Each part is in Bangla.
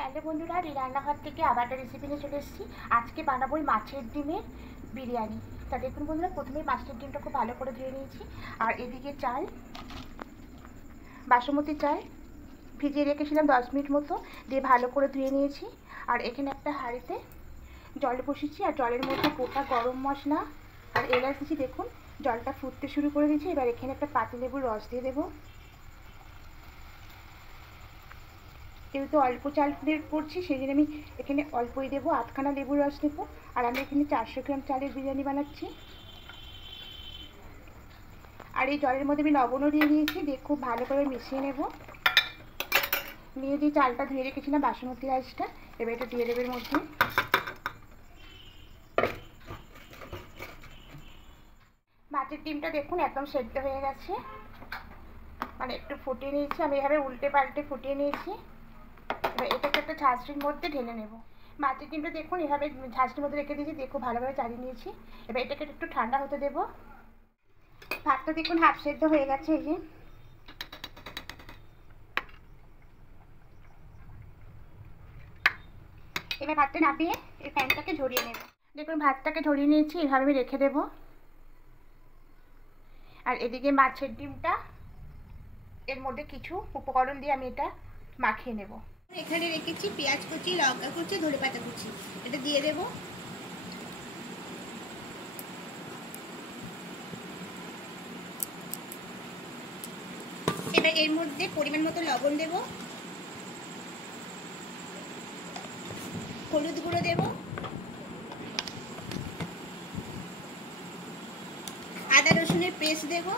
হ্যালো বন্ধুরা, রান্নাঘর থেকে আবার একটা রেসিপি নিয়ে চলে এসেছি। আজকে বানাবো মাছের ডিমের বিরিয়ানি। তা দেখুন বন্ধুরা, প্রথমেই মাছের ডিমটা খুব ভালো করে ধুয়ে নিয়েছি। আর এদিকে চাল, বাসমতি চাল ভিজিয়ে রেখেছিলাম 10 মিনিট মতো, দিয়ে ভালো করে ধুয়ে নিয়েছি। আর এখানে একটা হাঁড়িতে জল বসিয়েছি, আর জলের মধ্যে গোটা গরম মশলা আর এলাচ দিয়েছি। দেখুন জলটা ফুটতে শুরু করে দিয়েছি। এবার এখানে একটা পাতিলেবুর রস দিয়ে দেবো। যেহেতু অল্প চাল করছি সেই জন্য আমি এখানে অল্পই দেবো, আধখানা লেবুর রস দেবো। আর আমি এখানে 400 গ্রাম চালের বিরিয়ানি বানাচ্ছি। আর এই জলের মধ্যে আমি লবণও দিয়ে দিয়েছি, দিয়ে খুব ভালো করে মিশিয়ে নেব। নিয়ে দিয়ে চালটা ধুয়ে রেখেছিলাম বাসমতি রাইসটা, এবার এটা দিয়ে দেবে এর মধ্যে। মাছের ডিমটা দেখুন একদম সেদ্ধ হয়ে গেছে, মানে একটু ফুটিয়ে নিয়েছি আমি, এভাবে উল্টে পাল্টে ফুটিয়ে নিয়েছি। এবার এটাকে একটা ঝাঁঝরির মধ্যে ঢেলে নেব। মাছের ডিমটা দেখুন এভাবে ঝাঁঝরির মধ্যে রেখে দিয়েছি, দিয়ে খুব ভালোভাবে চালিয়ে নিয়েছি। এবার এটাকে একটু ঠান্ডা হতে দেব। ভাতটা দেখুন হাফ সেদ্ধ হয়ে গেছে। এই যে এবার ভাতটা নামিয়ে এই প্যানটাকে ঝরিয়ে নেব। দেখুন ভাতটাকে ঝরিয়ে নিয়েছি, এভাবে আমি রেখে দেব। আর এদিকে মাছের ডিমটা এর মধ্যে কিছু উপকরণ দিয়ে আমি এটা মাখিয়ে নেব। এখানে রেখেছি পেঁয়াজ কুচি, লঙ্কা কুচি, ধনেপাতা কুচি, এটা দিয়ে দেব। এবার এর মধ্যে পরিমাণ মতো লবণ দেব, হলুদ গুঁড়ো দেব, আদা রসুনের পেস্ট দেব,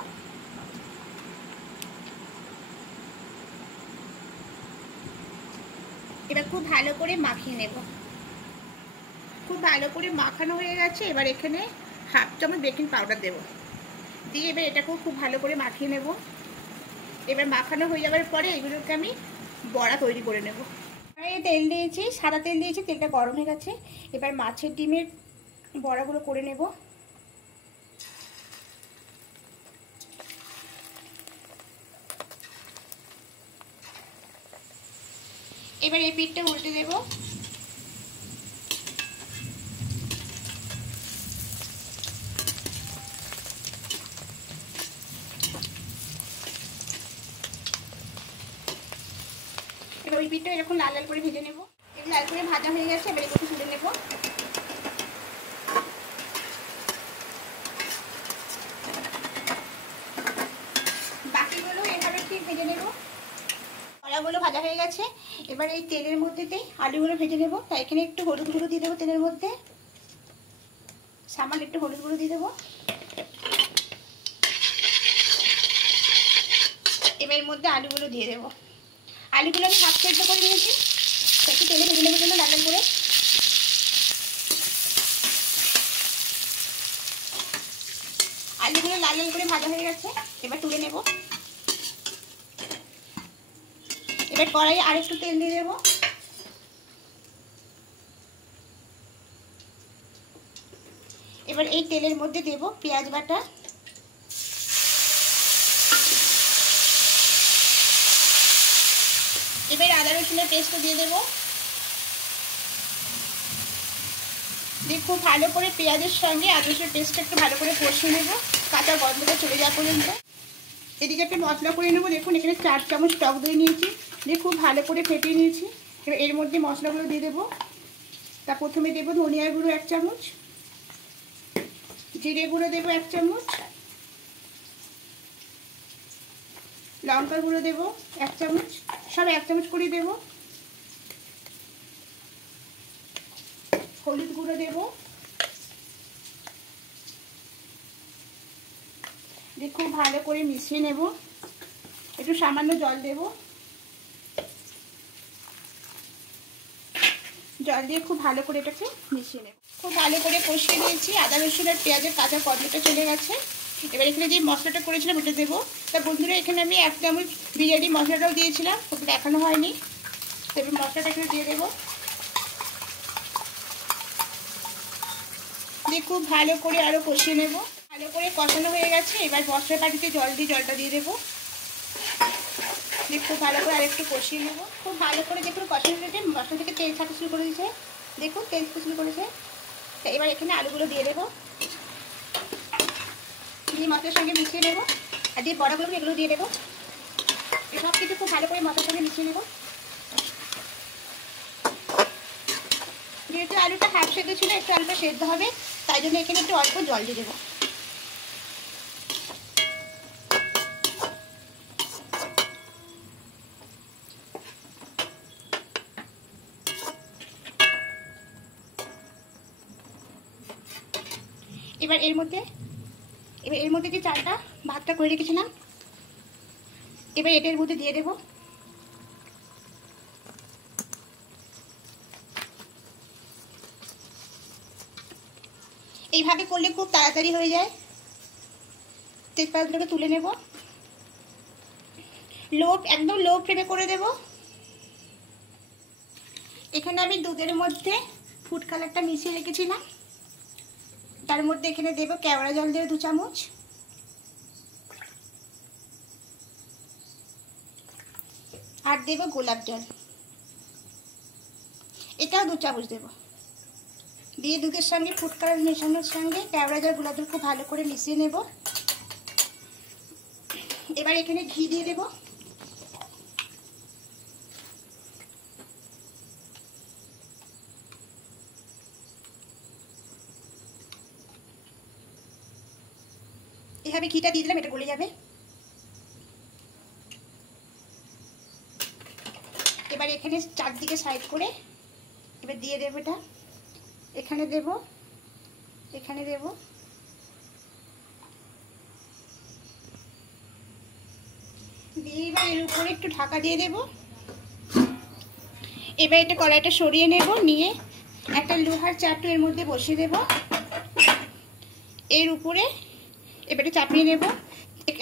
এবার খুব ভালো করে মাখিয়ে নেব। খুব ভালো করে মাখানো হয়ে গেছে। এবার এখানে হাফ চামচ বেকিং পাউডার দেব, দিয়ে এবার এটাকেও খুব ভালো করে মাখিয়ে নেব। এবার মাখানো হয়ে যাওয়ার পরে এগুলোকে আমি বড়া তৈরি করে নেব। তেল দিয়েছি, সাদা তেল দিয়েছি, তেলটা গরম হয়ে গেছে। এবার মাছের ডিমের বড়াগুলো করে নেব। এবার এই পিঠটা উল্টে দেব। এবার ওই পিঠটা এরকম লাল লাল করে ভেজে নেব। এই লাল করে ভাজা হয়ে গেছে, এবার এগুলো তুলে নেব। বাকিগুলো এভাবে ঠিক ভেজে নেব। বড়াগুলো ভাজা হয়ে গেছে, এবার এই তেলের মধ্যে আলুগুলো ভেজে নেব। তাই এখানে একটু হলুদ গুঁড়ো দিয়ে দেবো তেলের মধ্যে, সামান্য একটু হলুদ গুঁড়ো দিয়ে দেবো। এবার এর মধ্যে আলুগুলো দিয়ে দেবো। আলুগুলো আমি হাফ সেদ্ধ করে নিয়েছি, একটু তেলে ভেজে নেবো জন্য লাল লাল করে। আলুগুলো লাল লাল করে ভাজা হয়ে গেছে, এবার তুলে নেব। এবার কড়াইয়ে আর একটু তেল দিয়ে দেবো। এবার এই তেলের মধ্যে দেব পেঁয়াজ বাটা, এবার আদা রসুনের পেস্টও দিয়ে দেবো। দিয়ে খুব ভালো করে পেঁয়াজের সঙ্গে আদা রসুনের পেস্টটা একটু ভালো করে কষিয়ে নেব, কাঁচা গন্ধটা চলে যাওয়া পর্যন্ত। এদিকে একটা মশলা করে নেবো। দেখুন এখানে 4 চামচ টক দই নিয়েছি, দিয়ে খুব ভালো করে ফেটিয়ে নিয়েছি। এবার এর মধ্যে মশলাগুলো দিয়ে দেবো। তা প্রথমে দেবো ধনিয়ার গুঁড়ো 1 চামচ, জিরে গুঁড়ো দেবো 1 চামচ, লঙ্কার গুঁড়ো দেবো 1 চামচ, সব 1 চামচ করে দেবো। হলুদ গুঁড়ো দেবো, দিয়ে খুব ভালো করে মিশিয়ে নেব। একটু সামান্য জল দেব, জল দিয়ে খুব ভালো করে এটাকে মিশিয়ে নেব। খুব ভালো করে কষিয়ে নিয়েছি, আদা রসুন আর পেঁয়াজের কাঁচা গন্ধটা চলে গেছে। এবার এখানে যে মশলাটা করেছিলাম ওটা দেবো। তা বন্ধুরা এখানে আমি 1 চামচ বিরিয়ানি মশলাটাও দিয়েছিলাম, ওটা দেখানো হয়নি। এবার মশলাটা এখানে দিয়ে দেবো, দিয়ে খুব ভালো করে আরও কষিয়ে নেব। ভালো করে কষানো হয়ে গেছে, এবার মশলা বাটিতে জল দিয়ে জলটা দিয়ে দেবো। দিয়ে খুব ভালো করে আরেকটু কষিয়ে নেবো। খুব ভালো করে দেখুন কষানো হয়েছে, মশলা থেকে তেল ছাড়তে শুরু করে দিয়েছে, দেখুন তেল ছাড়তে শুরু করেছে। তো এবার এখানে আলুগুলো দিয়ে দেবো, দিয়ে মশলার সঙ্গে মিশিয়ে নেবো। আর দিয়ে বড়াগুলো এগুলো দিয়ে দেবো। সব কিছু খুব ভালো করে মশলার সঙ্গে মিশিয়ে নেবো। যেহেতু আলুটা হাফ সেদ্ধ ছিল, একটু আলুটা সেদ্ধ হবে, তাই জন্য এখানে একটু অল্প জল দিয়ে দেবো। এবার এর মধ্যে যে চালটা ভাতটা করে রেখেছিলাম, এবার এটার মধ্যে দিয়ে দেবো। এইভাবে করলে খুব তাড়াতাড়ি হয়ে যায়। তেজপাতাগুলোকে তুলে নেব, একদম লো ফ্লেমে করে দেব। এখানে আমি দুধের মধ্যে ফুড কালারটা মিশিয়ে রেখেছিলাম, তার মধ্যে এখানে দেবো কেওড়া জল, দেবো 2 চামচ। আর দেবো গোলাপ জল, এটাও 2 চামচ দেবো। দিয়ে দুধের সঙ্গে ফুড কালার মেশানোর সঙ্গে কেওড়া জল, গোলাপ জল খুব ভালো করে মিশিয়ে নেব। এবার এখানে ঘি দিয়ে দেবো। এভাবে ঘিটা দিয়ে দিলাম, এটা গলে যাবে। এবার এখানে চারদিকে সাইড করে এবার দিয়ে দেবো এটা, এখানে দেব, এখানে দেব। দিয়ে এবার এর উপরে একটু ঢাকা দিয়ে দেব। এবার এটা কড়াইটা সরিয়ে নেব, নিয়ে একটা লোহার চাটু এর মধ্যে বসিয়ে দেব। এর উপরে এবারে চাপিয়ে নেব।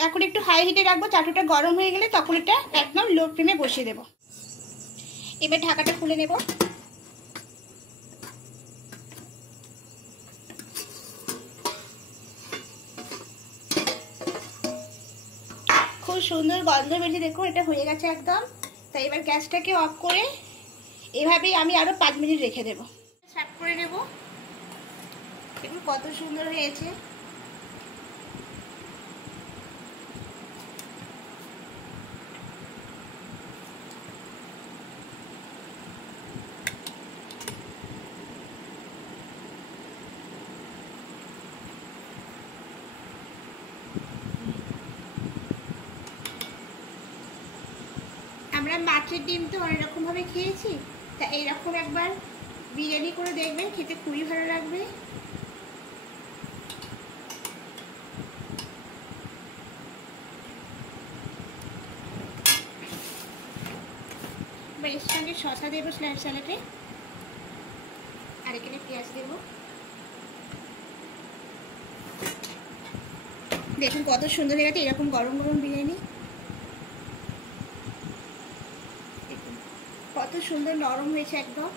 এখন একটু হাই হিটে রাখবো, চাটুটা গরম হয়ে গেলে তখন এটা একদম লো ফ্লেমে বসিয়ে দেব। এবার ঢাকাটা খুলে নেব। খুব সুন্দর গন্ধ বেরিয়ে, দেখুন এটা হয়ে গেছে একদম। তাই এবার গ্যাসটাকে অফ করে এভাবেই আমি আরো 5 মিনিট রেখে দেব। সার্ভ করে নেব। দেখুন কত সুন্দর হয়েছে। আমরা মাছের ডিম তো অনেক রকমভাবে খেয়েছি, তা এইরকম একবার বিরিয়ানি করে দেখবেন, খেতে খুবই ভালো লাগবে। এবার এর সঙ্গে শসা দেবো স্যালাডে, আর এখানে পেঁয়াজ দেবো। দেখুন কত সুন্দর হয়ে গেছে এরকম গরম গরম বিরিয়ানি। কত সুন্দর নরম হয়েছে একদম।